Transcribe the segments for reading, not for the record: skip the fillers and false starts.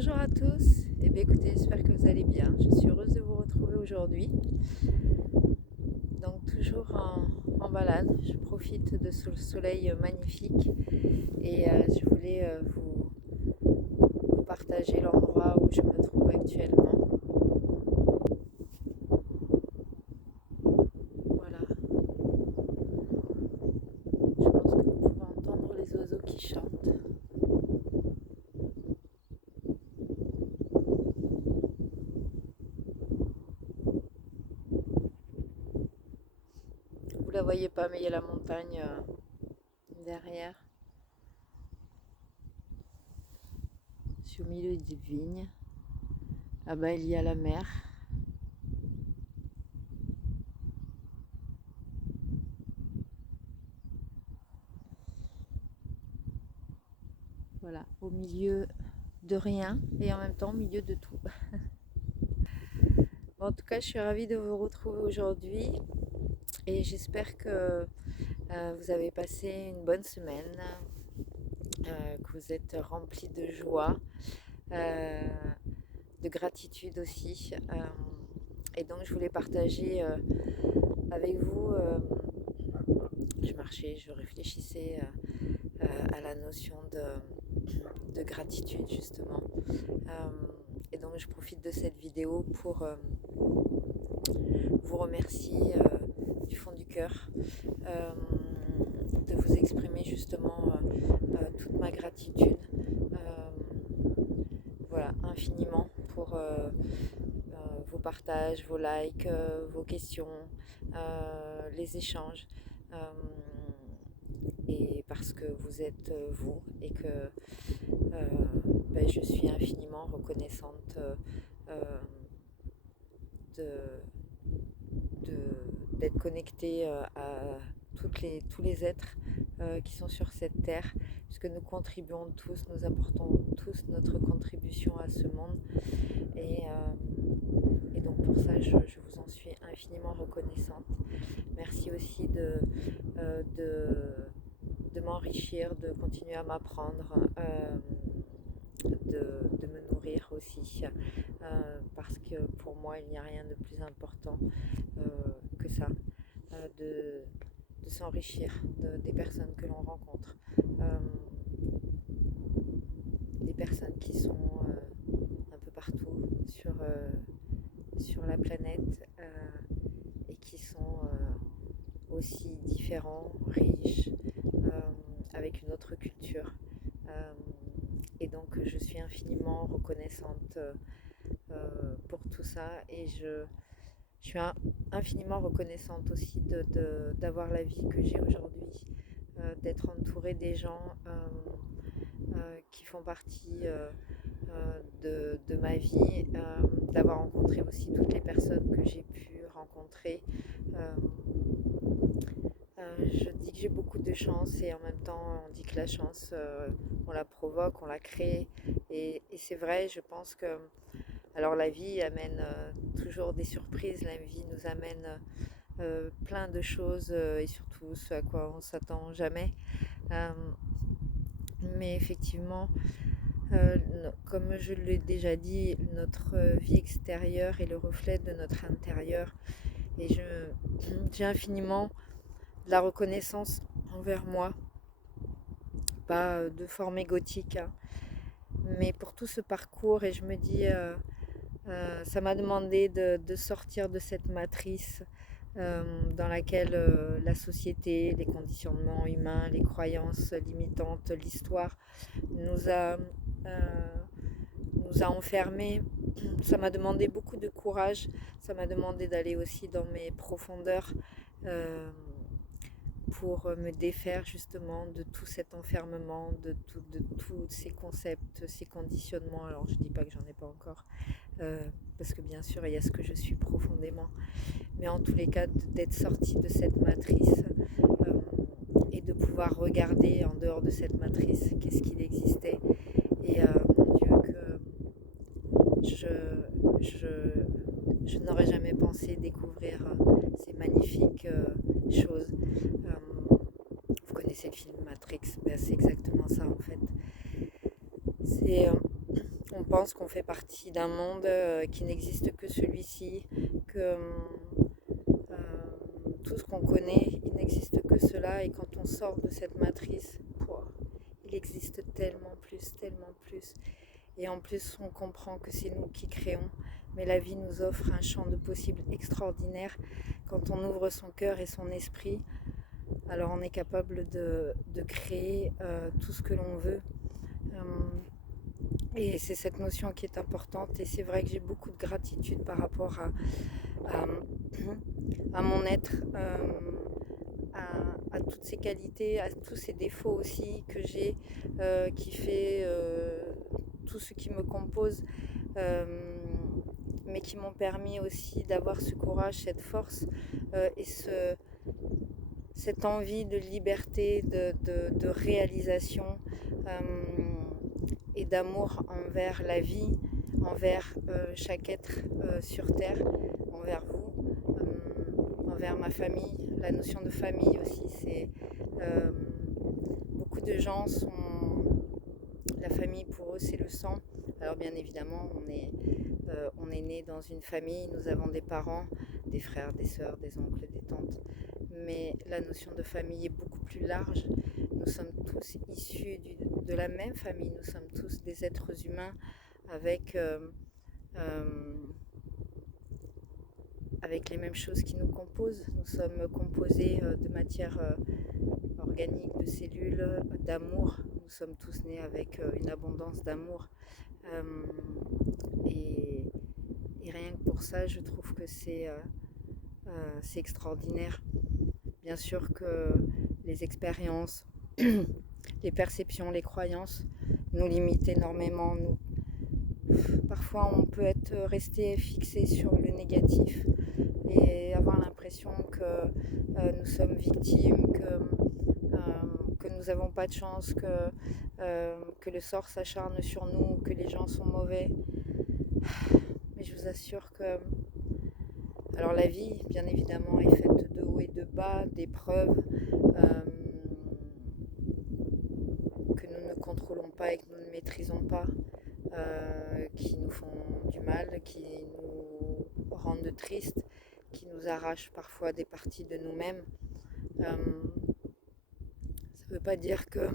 Bonjour à tous, écoutez, j'espère que vous allez bien. Je suis heureuse de vous retrouver aujourd'hui. Donc toujours en balade, je profite de ce soleil magnifique et je voulais vous partager l'endroit où je me trouve actuellement. Voilà, je pense que vous pouvez entendre les oiseaux qui chantent. Vous la voyez pas, mais il y a la montagne derrière. Je suis au milieu des vignes. Là-bas, il y a la mer. Voilà, au milieu de rien et en même temps au milieu de tout. Bon, en tout cas, je suis ravie de vous retrouver aujourd'hui et j'espère que vous avez passé une bonne semaine, que vous êtes remplis de joie, euh, de gratitude aussi. Et donc, je voulais partager avec vous. Je marchais, je réfléchissais à la notion de gratitude justement. Et donc, je profite de cette vidéo pour vous remercier du fond du cœur, de vous exprimer justement toute ma gratitude, voilà, infiniment pour vos partages, vos likes, vos questions, les échanges. Et parce que vous êtes vous et que je suis infiniment reconnaissante de, d'être connectée à tous les êtres qui sont sur cette terre, puisque nous contribuons tous, nous apportons tous notre contribution à ce monde. Et donc pour ça, je vous en suis infiniment reconnaissante. Merci aussi de m'enrichir, de continuer à m'apprendre, de me nourrir aussi, parce que pour moi, il n'y a rien de plus important que ça, de s'enrichir des personnes que l'on rencontre, des personnes qui sont un peu partout sur la planète et qui sont aussi différents, riches, avec une autre culture. Euh, et donc je suis infiniment reconnaissante pour tout ça et je suis infiniment reconnaissante aussi d'avoir la vie que j'ai aujourd'hui, d'être entourée des gens qui font partie de ma vie, d'avoir rencontré aussi toutes les personnes que j'ai pu rencontrer. Euh, je dis que j'ai beaucoup de chance et en même temps on dit que la chance on la provoque, on la crée et c'est vrai, je pense que alors la vie amène toujours des surprises, la vie nous amène plein de choses et surtout ce à quoi on s'attend jamais. Euh, mais effectivement, comme je l'ai déjà dit, notre vie extérieure est le reflet de notre intérieur et j'ai infiniment de la reconnaissance envers moi, pas de forme égotique, hein, mais pour tout ce parcours et je me dis ça m'a demandé de sortir de cette matrice dans laquelle la société, les conditionnements humains, les croyances limitantes, l'histoire nous a, nous a enfermés. Ça m'a demandé beaucoup de courage, ça m'a demandé d'aller aussi dans mes profondeurs euh, pour me défaire justement de tout cet enfermement, de tous ces concepts, ces conditionnements. Alors je ne dis pas que j'en ai pas encore, parce que bien sûr il y a ce que je suis profondément, mais en tous les cas d'être sortie de cette matrice et de pouvoir regarder en dehors de cette matrice qu'est-ce qu'il existait. Et mon Dieu que je n'aurais jamais pensé découvrir ces magnifiques choses. Vous connaissez le film Matrix, ben, c'est exactement ça en fait. C'est, qu'on pense qu'on fait partie d'un monde qui n'existe que celui-ci, que tout ce qu'on connaît, il n'existe que cela, et quand on sort de cette matrice, pouah, il existe tellement plus, tellement plus. Et en plus, on comprend que c'est nous qui créons, mais la vie nous offre un champ de possibles extraordinaire. Quand on ouvre son cœur et son esprit, alors on est capable de créer tout ce que l'on veut. Et c'est cette notion qui est importante, et c'est vrai que j'ai beaucoup de gratitude par rapport à, à mon être, à toutes ces qualités, à tous ces défauts aussi que j'ai, qui fait tout ce qui me compose, mais qui m'ont permis aussi d'avoir ce courage, cette force et cette envie de liberté, de réalisation et d'amour envers la vie, envers chaque être sur Terre, envers vous, envers ma famille. La notion de famille aussi, c'est beaucoup de gens sont... La famille pour eux c'est le sang. Alors bien évidemment on est né dans une famille, nous avons des parents, des frères, des sœurs, des oncles, des tantes. Mais la notion de famille est beaucoup plus large. Nous sommes tous issus de la même famille, nous sommes tous des êtres humains avec, avec les mêmes choses qui nous composent. Nous sommes composés de matière organique, de cellules, d'amour. Nous sommes tous nés avec une abondance d'amour. Euh, et, et rien que pour ça, je trouve que c'est extraordinaire. Bien sûr que les expériences, les perceptions, les croyances nous limitent énormément. Parfois, on peut être resté fixé sur le négatif et avoir l'impression que nous sommes victimes, que nous n'avons pas de chance, que le sort s'acharne sur nous, que les gens sont mauvais. Mais je vous assure que alors la vie, bien évidemment, est faite de hauts et de bas, d'épreuves que nous ne contrôlons pas et que nous ne maîtrisons pas, qui nous font du mal, qui nous rendent tristes, qui nous arrachent parfois des parties de nous-mêmes. Ça ne veut pas dire que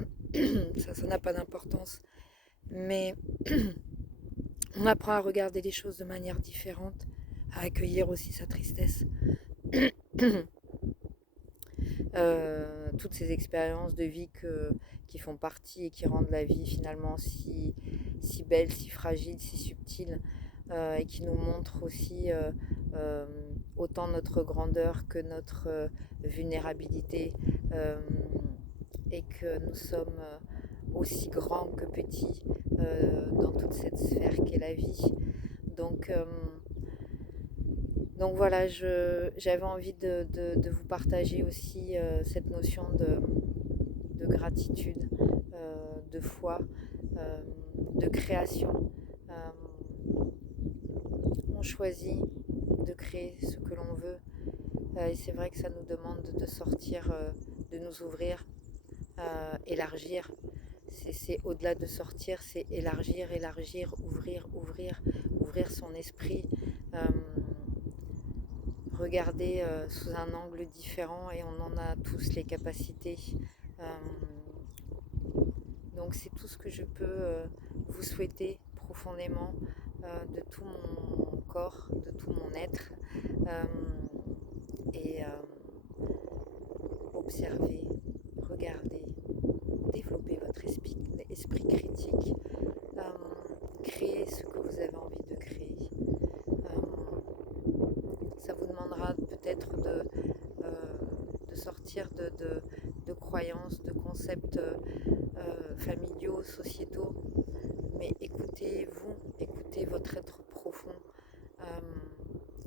ça n'a pas d'importance, mais on apprend à regarder les choses de manière différente, à accueillir aussi sa tristesse. Toutes ces expériences de vie qui font partie et qui rendent la vie finalement si belle, si fragile, si subtile, et qui nous montrent aussi autant notre grandeur que notre vulnérabilité, et que nous sommes aussi grands que petits dans toute cette sphère qu'est la vie. Donc, donc voilà, j'avais envie de vous partager aussi cette notion de gratitude, de foi, de création. On choisit de créer ce que l'on veut, et c'est vrai que ça nous demande de sortir, de nous ouvrir, élargir. C'est au-delà de sortir, c'est élargir, élargir, ouvrir, ouvrir, ouvrir son esprit. Regarder sous un angle différent, et on en a tous les capacités. Donc c'est tout ce que je peux vous souhaiter profondément, de tout mon corps, de tout mon être. Euh, et observer, regarder, développer votre esprit critique, créer ce que vous avez envie de créer. Ça vous demandera peut-être de sortir de croyances, de concepts familiaux, sociétaux, mais écoutez-vous, écoutez votre être profond.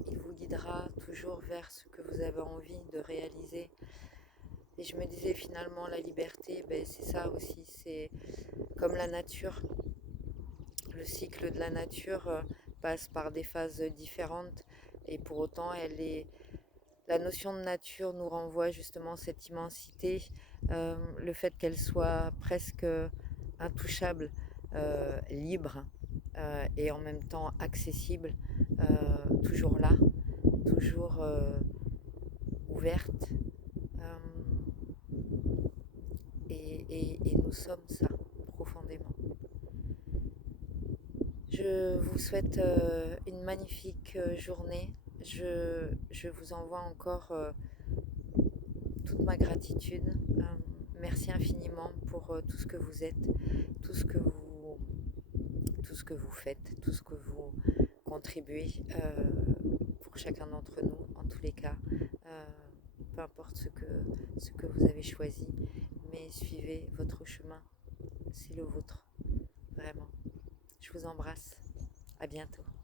Il vous guidera toujours vers ce que vous avez envie de réaliser. Et je me disais finalement, la liberté, c'est ça aussi, c'est comme la nature. Le cycle de la nature passe par des phases différentes, et pour autant la notion de nature nous renvoie justement à cette immensité, le fait qu'elle soit presque intouchable, libre, et en même temps accessible, toujours là, toujours ouverte. Et nous sommes ça profondément. Je vous souhaite une magnifique journée. Je vous envoie encore toute ma gratitude. Merci infiniment pour tout ce que vous êtes, tout ce que vous, tout ce que vous faites, tout ce que vous contribuez pour chacun d'entre nous, en tous les cas. Euh, Peu importe ce que vous avez choisi, mais suivez votre chemin, c'est le vôtre, vraiment. Je vous embrasse, à bientôt.